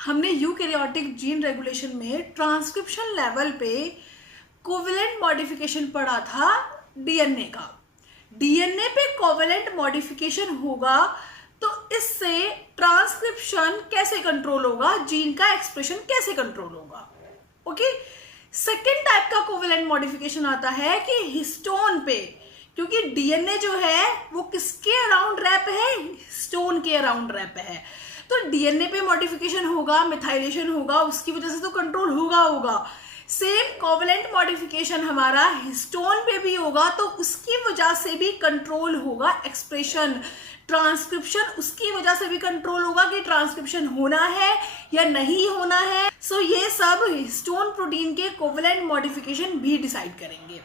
हमने eukaryotic gene regulation में transcription level पे कोवेलेंट मॉडिफिकेशन पढ़ा था डीएनए का। डीएनए पे कोवेलेंट मॉडिफिकेशन होगा तो इससे ट्रांसक्रिप्शन कैसे कंट्रोल होगा, जीन का एक्सप्रेशन कैसे कंट्रोल होगा। ओके, सेकेंड टाइप का कोवेलेंट मॉडिफिकेशन आता है कि हिस्टोन पे, क्योंकि डीएनए जो है वो किसके अराउंड रैप है, हिस्टोन के अराउंड रैप है। तो डीएनए पे मॉडिफिकेशन होगा, मिथाइलेशन होगा, उसकी वजह से तो कंट्रोल होगा। सेम कोवेलेंट मॉडिफिकेशन हमारा हिस्टोन पे भी होगा तो उसकी वजह से भी कंट्रोल होगा एक्सप्रेशन, ट्रांसक्रिप्शन उसकी वजह से भी कंट्रोल होगा कि ट्रांसक्रिप्शन होना है या नहीं होना है। सो ये सब हिस्टोन प्रोटीन के कोवेलेंट मॉडिफिकेशन भी डिसाइड करेंगे।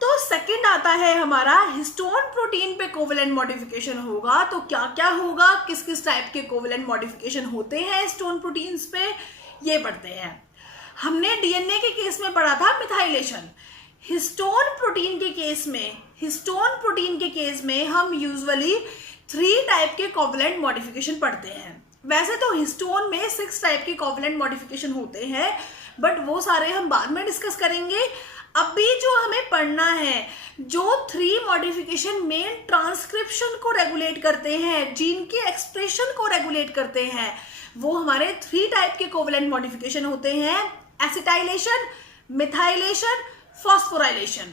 तो सेकंड आता है हमारा हिस्टोन प्रोटीन पे कोवेलेंट मॉडिफिकेशन होगा तो क्या क्या होगा, किस किस टाइप के कोवेलेंट मॉडिफिकेशन होते हैं हिस्टोन प्रोटीन्स पे, ये पढ़ते हैं। हमने डीएनए के केस में पढ़ा था मिथाइलेशन। हिस्टोन प्रोटीन के केस में हम यूजुअली 3 टाइप के कोवेलेंट मॉडिफिकेशन पढ़ते हैं। वैसे तो हिस्टोन में 6 टाइप के कोवेलेंट मॉडिफिकेशन होते हैं, बट वो सारे हम बाद में डिस्कस करेंगे। अभी जो हमें पढ़ना है, जो 3 मॉडिफिकेशन मेन ट्रांसक्रिप्शन को रेगुलेट करते हैं, जीन के एक्सप्रेशन को रेगुलेट करते हैं, वो हमारे 3 टाइप के कोवेलेंट मॉडिफिकेशन होते हैं, acetylation, methylation, phosphorylation.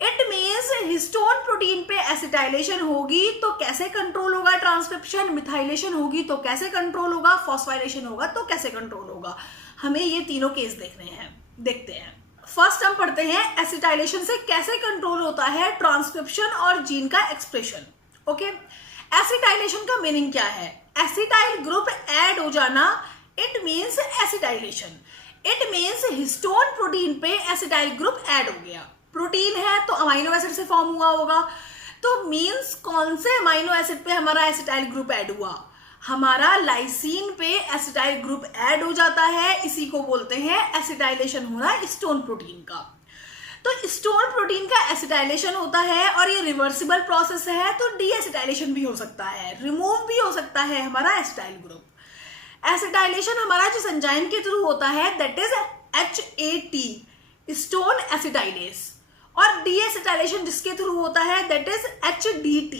It means histone protein पे एसिटाइलेशन होगी तो कैसे कंट्रोल होगा ट्रांसक्रिप्शन, मिथाइलेशन होगी तो कैसे कंट्रोल होगा, फॉस्फोराइलेशन होगा तो कैसे कंट्रोल होगा। हमें ये तीनों केस देखते हैं। फर्स्ट हम पढ़ते हैं एसिटाइलेशन से कैसे कंट्रोल होता है ट्रांसक्रिप्शन और जीन का एक्सप्रेशन। ओके, एसिटाइलेशन का मीनिंग क्या है? एसिटाइल ग्रुप ऐड हो जाना, it means acetylation. It means histone protein पे एसिटाइल ग्रुप ऐड हो गया। प्रोटीन है तो अमाइनो एसिड से फॉर्म हुआ होगा, तो मीन्स कौन से अमाइनो एसिड पे हमारा एसिटाइल ग्रुप ऐड हुआ? हमारा लाइसीन पे एसिटाइल ग्रुप ऐड हो जाता है, इसी को बोलते हैं एसिटाइलेशन होना हिस्टोन प्रोटीन का। तो हिस्टोन प्रोटीन का एसिटाइलेशन होता है और ये रिवर्सिबल प्रोसेस है, तो डीएसिटाइलेशन भी हो सकता है, रिमूव भी हो सकता है हमारा एसिटाइल ग्रुप। एसिटाइलेशन हमारा जिस एंजाइम के थ्रू होता है that is HAT, histone acetylase, और डीएसिटाइलेशन जिसके थ्रू होता है दैट इज HDT,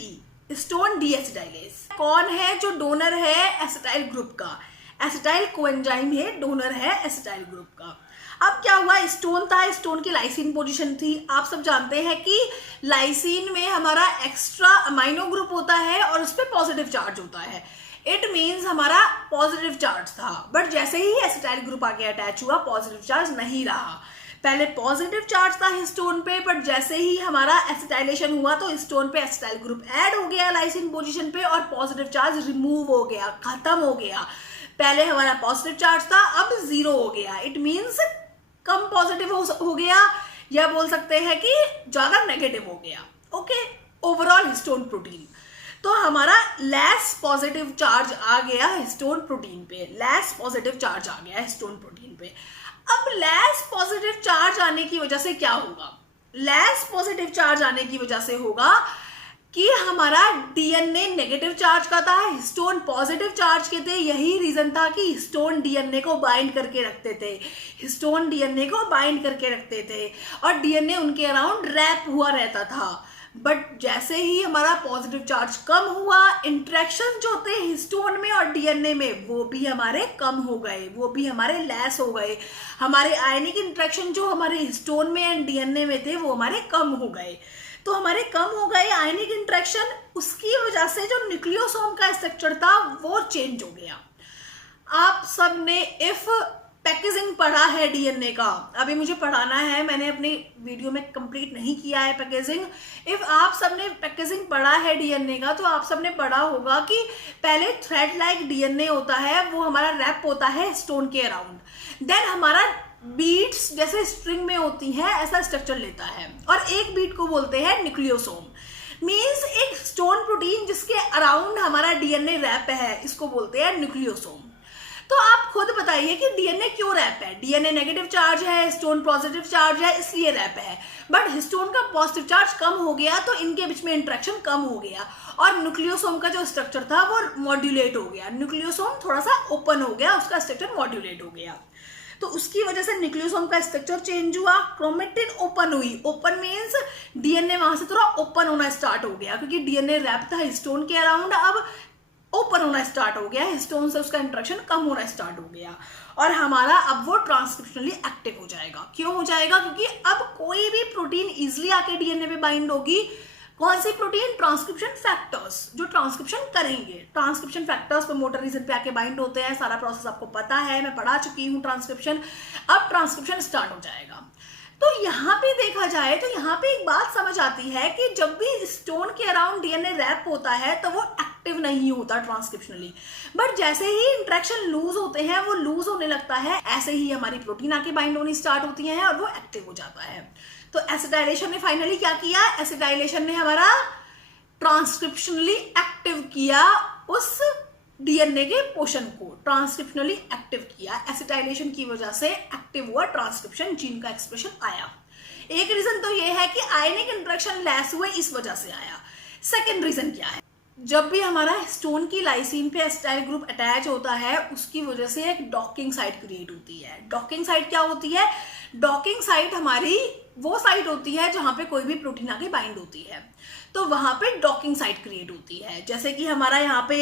हिस्टोन डीएसिटाइलेस। कौन है जो डोनर है एसिटाइल ग्रुप का? एसिटाइल कोएंजाइम है, डोनर है एसिटाइल ग्रुप का। अब क्या हुआ, स्टोन था, स्टोन की लाइसिन पोजीशन थी। आप सब जानते हैं कि लाइसिन में हमारा एक्स्ट्रा अमाइनो ग्रुप होता है और उस पर पॉजिटिव चार्ज होता है। इट मीन्स हमारा पॉजिटिव चार्ज था, बट जैसे ही एसिटाइल ग्रुप आके अटैच हुआ पॉजिटिव चार्ज नहीं रहा। पहले पॉजिटिव चार्ज था हिस्टोन पे, बट जैसे ही हमारा एसिटाइलेशन हुआ तो हिस्टोन पे एसिटाइल ग्रुप ऐड हो गया लाइसिन पोजीशन पे और पॉजिटिव चार्ज रिमूव हो गया, खत्म हो गया। पहले हमारा पॉजिटिव चार्ज था, अब 0 हो गया। इट मीन्स कम पॉजिटिव हो गया, या बोल सकते हैं कि ज्यादा नेगेटिव हो गया। ओके, ओवरऑल हिस्टोन प्रोटीन तो हमारा लेस पॉजिटिव चार्ज आ गया हिस्टोन प्रोटीन पे, लेस पॉजिटिव चार्ज आ गया हिस्टोन प्रोटीन पे। अब लेस पॉजिटिव चार्ज आने की वजह से क्या होगा? लेस पॉजिटिव चार्ज आने की वजह से होगा कि हमारा डीएनए नेगेटिव चार्ज का था, हिस्टोन पॉजिटिव चार्ज के थे। यही रीजन था कि हिस्टोन डीएनए को बाइंड करके रखते थे, हिस्टोन डीएनए को बाइंड करके रखते थे और डीएनए उनके अराउंड रैप हुआ रहता था। बट जैसे ही हमारा पॉजिटिव चार्ज कम हुआ, इंटरेक्शन जो थे हिस्टोन में और डीएनए में वो भी हमारे कम हो गए, वो भी हमारे लेस हो गए। हमारे आयनिक इंटरेक्शन जो हमारे हिस्टोन में एंड डीएनए में थे वो हमारे कम हो गए। तो हमारे कम हो गए आयनिक इंटरेक्शन, उसकी वजह से जो न्यूक्लियोसोम का स्ट्रक्चर था वो चेंज हो गया। आप सब ने इफ पैकेजिंग पढ़ा है डीएनए का, अभी मुझे पढ़ाना है, मैंने अपनी वीडियो में कंप्लीट नहीं किया है पैकेजिंग। इफ आप सबने पैकेजिंग पढ़ा है डीएनए का तो आप सबने पढ़ा होगा कि पहले थ्रेड लाइक डीएनए होता है, वो हमारा रैप होता है स्टोन के अराउंड, देन हमारा बीट्स जैसे स्ट्रिंग में होती हैं ऐसा स्ट्रक्चर लेता है और एक बीट को बोलते हैं न्यूक्लियोसोम। मीन्स एक स्टोन प्रोटीन जिसके अराउंड हमारा डीएनए रैप है, इसको बोलते हैं न्यूक्लियोसोम। तो आप खुद बताइए बताइए कि डीएनए क्यों रैप है। डीएनए नेगेटिव चार्ज है, हिस्टोन पॉजिटिव चार्ज है, इसलिए रैप है। बट हिस्टोन का पॉजिटिव चार्ज कम हो गया तो इनके बीच में इंटरेक्शन कम हो गया और न्यूक्लियोसोम का जो स्ट्रक्चर था वो मॉड्यूलेट हो गया। न्यूक्लियोसोम थोड़ा सा ओपन हो गया, उसका स्ट्रक्चर मॉड्यूलेट हो गया, तो उसकी वजह से न्यूक्लियोसोम का स्ट्रक्चर चेंज हुआ, क्रोमेटिन ओपन हुई। ओपन मींस डीएनए वहां से थोड़ा ओपन होना स्टार्ट हो गया, क्योंकि डीएनए रैप था हिस्टोन के अराउंड, अब ओपन होना स्टार्ट हो गया, हिस्टोन से उसका इंटरेक्शन कम होना स्टार्ट हो गया और हमारा अब वो ट्रांसक्रिप्शनली एक्टिव हो जाएगा। क्यों हो जाएगा? क्योंकि अब कोई भी प्रोटीन इजिली आके डीएनए पे बाइंड होगी। कौन सी प्रोटीन? ट्रांसक्रिप्शन फैक्टर्स, जो ट्रांसक्रिप्शन करेंगे। ट्रांसक्रिप्शन फैक्टर्स प्रमोटर रीजन पे आके बाइंड होते हैं, सारा प्रोसेस आपको पता है, मैं पढ़ा चुकी हूँ ट्रांसक्रिप्शन। अब ट्रांसक्रिप्शन स्टार्ट हो जाएगा। तो यहाँ पे देखा जाए तो यहाँ पे एक बात समझ आती है कि जब भी हिस्टोन के अराउंड डीएनए रैप होता है तो वो एक्टिव नहीं होता ट्रांसक्रिप्शनली, बट जैसे ही इंटरेक्शन लूज होते हैं, वो लूज होने लगता है, ऐसे ही हमारी प्रोटीन आके बाइंड होनी स्टार्ट होती है और वो एक्टिव हो जाता है। तो एसिटाइलेशन ने फाइनली क्या किया? एसिटाइलेशन ने हमारा ट्रांसक्रिप्शनली एक्टिव किया, उस डीएनए के पोर्शन को ट्रांसक्रिप्शनली एक्टिव किया। एसिटाइलेशन की वजह से एक्टिव हुआ ट्रांसक्रिप्शन, जीन का एक्सप्रेशन आया। एक रीजन तो ये है कि आयनिक इंटरेक्शन लेस हुए, इस वजह से आया। सेकेंड रीजन क्या है? जब भी हमारा हिस्टोन की लाइसिन पे एसिटाइल ग्रुप अटैच होता है, उसकी वजह से एक डॉकिंग साइट क्रिएट होती है। डॉकिंग साइट क्या होती है? डॉकिंग साइट हमारी वो साइट होती है जहां पे कोई भी प्रोटीन आके बाइंड होती है, तो वहां पे डॉकिंग साइट क्रिएट होती है। जैसे कि हमारा यहाँ पे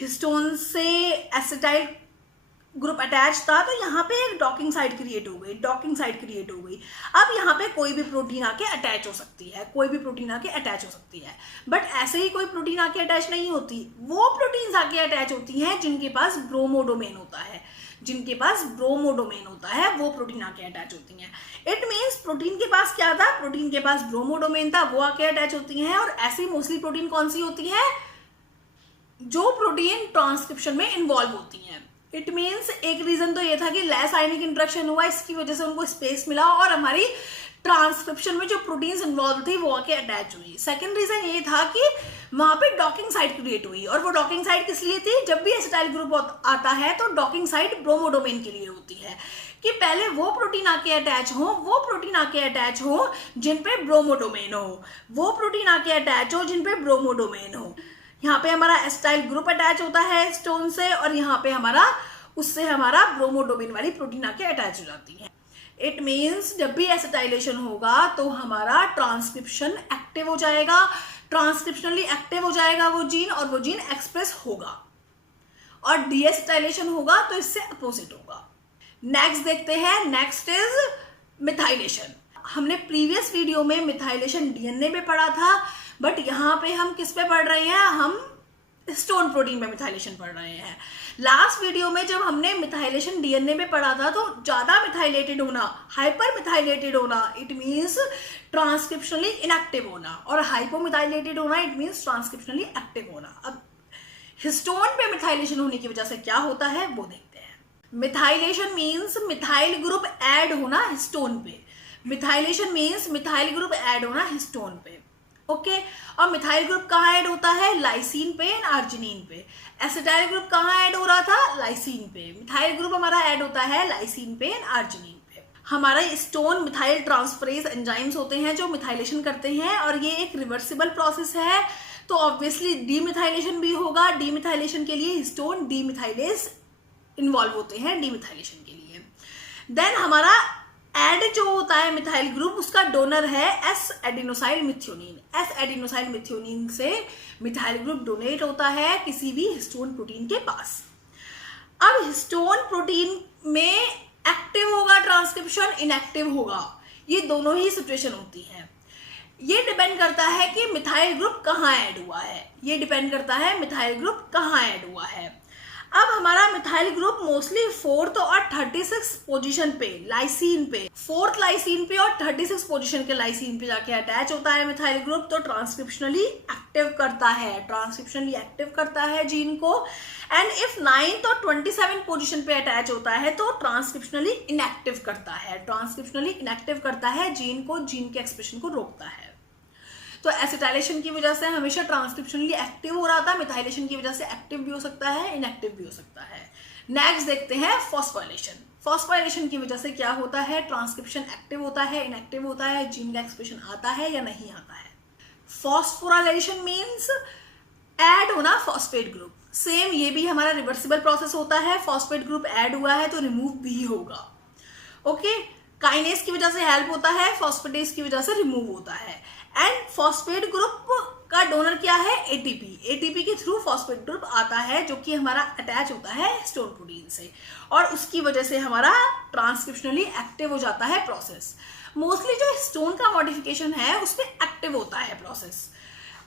हिस्टोन से एसिटाइल ग्रुप अटैच था, तो यहाँ पे एक डॉकिंग साइट क्रिएट हो गई, डॉकिंग साइट क्रिएट हो गई। अब यहाँ पे कोई भी प्रोटीन आके अटैच हो सकती है, कोई भी प्रोटीन आके अटैच हो सकती है, बट ऐसे ही कोई प्रोटीन आके अटैच नहीं होती। वो प्रोटीन्स आके अटैच होती हैं जिनके पास ब्रोमोडोमेन होता है, जिनके पास ब्रोमोडोमेन होता है, वो प्रोटीन आके अटैच होती हैं। इट मीन्स प्रोटीन के पास क्या था? प्रोटीन के पास ब्रोमोडोमेन था, वो आके अटैच होती हैं। और ऐसी मोस्टली प्रोटीन कौन सी होती है? जो प्रोटीन ट्रांसक्रिप्शन में इन्वॉल्व होती हैं। इट मीन्स एक रीजन तो ये था कि लेस आयनिक इंटरेक्शन हुआ, इसकी वजह से उनको स्पेस मिला और हमारी ट्रांसक्रिप्शन में जो प्रोटीन्स इन्वॉल्व थी वो आके अटैच हुई। सेकंड रीजन ये था कि वहां पे डॉकिंग साइट क्रिएट हुई, और वो डॉकिंग साइट किस लिए थी? जब भी एसिटाइल ग्रुप आता है तो डॉकिंग साइट ब्रोमोडोमेन के लिए होती है, कि पहले वो प्रोटीन आके अटैच हो, वो प्रोटीन आके अटैच हो जिन पे ब्रोमोडोमेन हो, वो प्रोटीन आके अटैच हो जिन पे ब्रोमोडोमेन हो। यहाँ पे हमारा एसिटाइल ग्रुप अटैच होता है हिस्टोन से, और यहाँ पे हमारा उससे हमारा ब्रोमोडोमेन वाली प्रोटीन आके अटैच हो जाती है। इट मीन्स जब भी एसिटाइलेशन होगा तो हमारा ट्रांसक्रिप्शन एक्टिव हो जाएगा, ट्रांसक्रिप्शनली एक्टिव हो जाएगा वो जीन, और वो जीन एक्सप्रेस होगा। और डीएसिटाइलेशन होगा तो इससे अपोजिट होगा। नेक्स्ट देखते हैं, नेक्स्ट इज मिथाइलेशन। हमने प्रीवियस वीडियो में मिथाइलेशन डीएनए पे पढ़ा था, बट यहाँ पे हम किस पे पढ़ रहे हैं? हम हिस्टोन प्रोटीन पे मिथाइलेशन पढ़ रहे हैं। लास्ट वीडियो में जब हमने मिथाइलेशन डीएनए में पढ़ा था तो ज्यादा मिथाइलेटेड होना, हाइपर मिथाइलेटेड होना, इट मीन्स ट्रांसक्रिप्शनली इनएक्टिव होना, और हाइपोमिथाइलेटेड होना, इट मीन्स ट्रांसक्रिप्शनली एक्टिव होना। अब हिस्टोन पे मिथाइलेशन होने की वजह से क्या होता है वो देखते हैं। Methylation means methyl group add होना हिस्टोन पे। Methylation means methyl group add होना हिस्टोन पे, ओके। और मिथाइल ग्रुप कहाँ ऐड होता है? लाइसिन पे एंड आर्जिनिन पे। एसिटाइल ग्रुप कहाँ ऐड हो रहा था? लाइसिन पे। मिथाइल ग्रुप हमारा ऐड होता है लाइसिन पे एंड आर्जिनिन पे। हमारा हिस्टोन मिथाइल ट्रांसफरेज एंजाइम्स होते हैं जो मिथाइलेशन करते हैं, और ये एक रिवर्सिबल प्रोसेस है, तो ऑब्वियसली डीमिथाइलेशन भी होगा। डीमिथाइलेशन के लिए हिस्टोन डीमिथाइलेज इन्वॉल्व होते हैं डीमिथाइलेशन के लिए। देन हमारा एड जो होता है मिथाइल ग्रुप, उसका डोनर है S adenosyl methionine. S adenosyl methionine से मिथाइल ग्रुप डोनेट होता है किसी भी हिस्टोन प्रोटीन के पास। अब हिस्टोन प्रोटीन में एक्टिव होगा ट्रांसक्रिप्शन, इनएक्टिव होगा, ये दोनों ही सिचुएशन होती है। ये डिपेंड करता है कि मिथाइल ग्रुप कहाँ ऐड हुआ है, ये डिपेंड करता है मिथाइल ग्रुप कहाँ ऐड हुआ है। अब हमारा मिथाइल ग्रुप मोस्टली 4th और 36 पोजीशन पे लाइसिन पे, 4th लाइसिन पे और 36 पोजीशन के लाइसिन पे जाके अटैच होता है मिथाइल ग्रुप, तो ट्रांसक्रिप्शनली एक्टिव करता है, ट्रांसक्रिप्शनली एक्टिव करता है जीन को। एंड इफ 9th और 27 पोजीशन पे अटैच होता है तो ट्रांसक्रिप्शनली इनएक्टिव करता है, ट्रांसक्रिप्शनली इनएक्टिव करता है जीन को, जीन के एक्सप्रेशन को रोकता है। तो एसिटाइलेशन की वजह से हमेशा ट्रांसक्रिप्शनली एक्टिव हो रहा था, मिथाइलेशन की वजह से एक्टिव भी हो सकता है, इनएक्टिव भी हो सकता है। नेक्स्ट देखते हैं फॉस्फोराइलेशन। फॉस्फोराइलेशन की वजह से क्या होता है, ट्रांसक्रिप्शन एक्टिव होता है, इनएक्टिव होता है, जीन का एक्सप्रेशन आता है या नहीं आता है। फॉस्फोराइलेशन मीन्स ऐड होना फॉस्फेट ग्रुप। सेम ये भी हमारा रिवर्सिबल प्रोसेस होता है, फॉस्फेट ग्रुप ऐड हुआ है तो रिमूव भी होगा। ओके, काइनेस की वजह से हेल्प होता है, फॉस्फेटेस की वजह से रिमूव होता है। एंड फॉस्फेट ग्रुप का डोनर क्या है, एटीपी। एटीपी के थ्रू फॉस्फेट ग्रुप आता है जो कि हमारा अटैच होता है हिस्टोन प्रोटीन से, और उसकी वजह से हमारा ट्रांसक्रिप्शनली एक्टिव हो जाता है प्रोसेस। मोस्टली जो हिस्टोन का मॉडिफिकेशन है उसमें एक्टिव होता है प्रोसेस।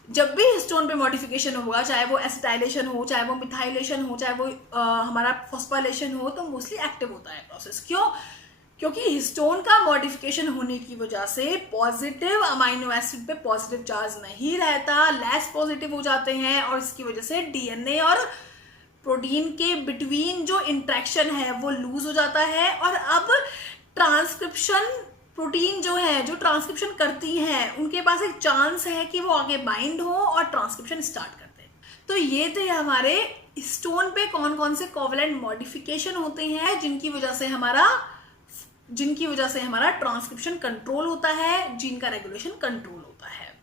जब भी हिस्टोन पे मॉडिफिकेशन होगा, चाहे वो एसिटाइलेशन हो, चाहे वो मिथाइलेशन हो, चाहे वो हमारा फॉस्फोराइलेशन हो, तो मोस्टली एक्टिव होता है प्रोसेस। क्यों? क्योंकि हिस्टोन का मॉडिफिकेशन होने की वजह से पॉजिटिव अमाइनो एसिड पे पॉजिटिव चार्ज नहीं रहता, लेस पॉजिटिव हो जाते हैं, और इसकी वजह से डीएनए और प्रोटीन के बिटवीन जो इंट्रैक्शन है वो लूज हो जाता है। और अब ट्रांसक्रिप्शन प्रोटीन जो है, जो ट्रांसक्रिप्शन करती हैं, उनके पास एक चांस है कि वो आगे बाइंड हो और ट्रांसक्रिप्शन स्टार्ट कर दें। तो ये थे हमारे हिस्टोन पे कौन कौन से कोवलेंट मॉडिफिकेशन होते हैं जिनकी वजह से हमारा ट्रांसक्रिप्शन कंट्रोल होता है, जीन का रेगुलेशन कंट्रोल होता है।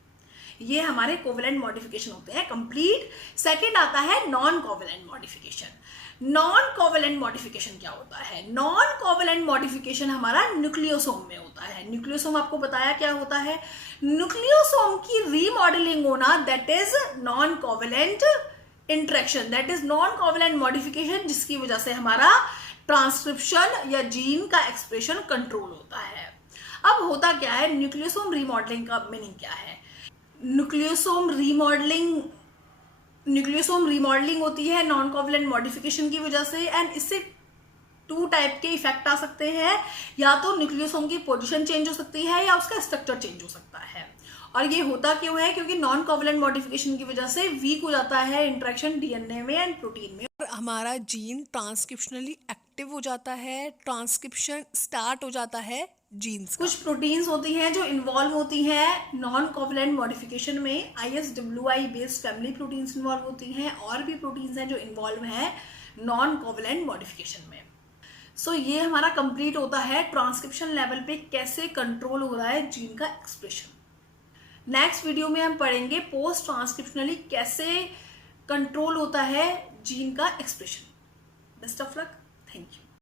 ये हमारे कोवलेंट मॉडिफिकेशन होते हैं कंप्लीट। सेकंड आता है non covalent modification. Non covalent modification क्या होता है? नॉन कोवलेंट मॉडिफिकेशन हमारा न्यूक्लियोसोम में होता है। न्यूक्लियोसोम आपको बताया क्या होता है, न्यूक्लियोसोम की रीमॉडलिंग होना, that is non covalent interaction, that is non covalent modification, जिसकी वजह से हमारा ट्रांसक्रिप्शन या जीन का एक्सप्रेशन कंट्रोल होता है। अब होता क्या है, न्यूक्लियोसोम रीमॉडलिंग का मीनिंग क्या है? न्यूक्लियोसोम रीमॉडलिंग होती है नॉन कोवलेंट मॉडिफिकेशन की वजह से, एंड इससे 2 टाइप के इफेक्ट आ सकते हैं। या तो न्यूक्लियोसोम की पोजीशन चेंज हो सकती है या उसका स्ट्रक्चर चेंज हो सकता है। और ये होता क्यों है? क्योंकि नॉन कोवलेंट मॉडिफिकेशन की वजह से वीक हो जाता है इंटरेक्शन डीएनए में एंड प्रोटीन में, और हमारा जीन ट्रांसक्रिप्शनली एक्टिव हो जाता है, ट्रांसक्रिप्शन स्टार्ट हो जाता है जीन्स। कुछ प्रोटीन्स होती हैं जो इन्वॉल्व होती हैं नॉन कोवलेंट मॉडिफिकेशन में, ISWI based family proteins involve होती हैं, और भी प्रोटीन्स हैं जो इन्वॉल्व हैं नॉन कोवलेंट मॉडिफिकेशन में। सो ये हमारा कंप्लीट होता है ट्रांसक्रिप्शन लेवल पे कैसे कंट्रोल हो रहा है जीन का एक्सप्रेशन। नेक्स्ट वीडियो में हम पढ़ेंगे पोस्ट ट्रांसक्रिप्शनली कैसे कंट्रोल होता है जीन का expression. Best of luck, thank you.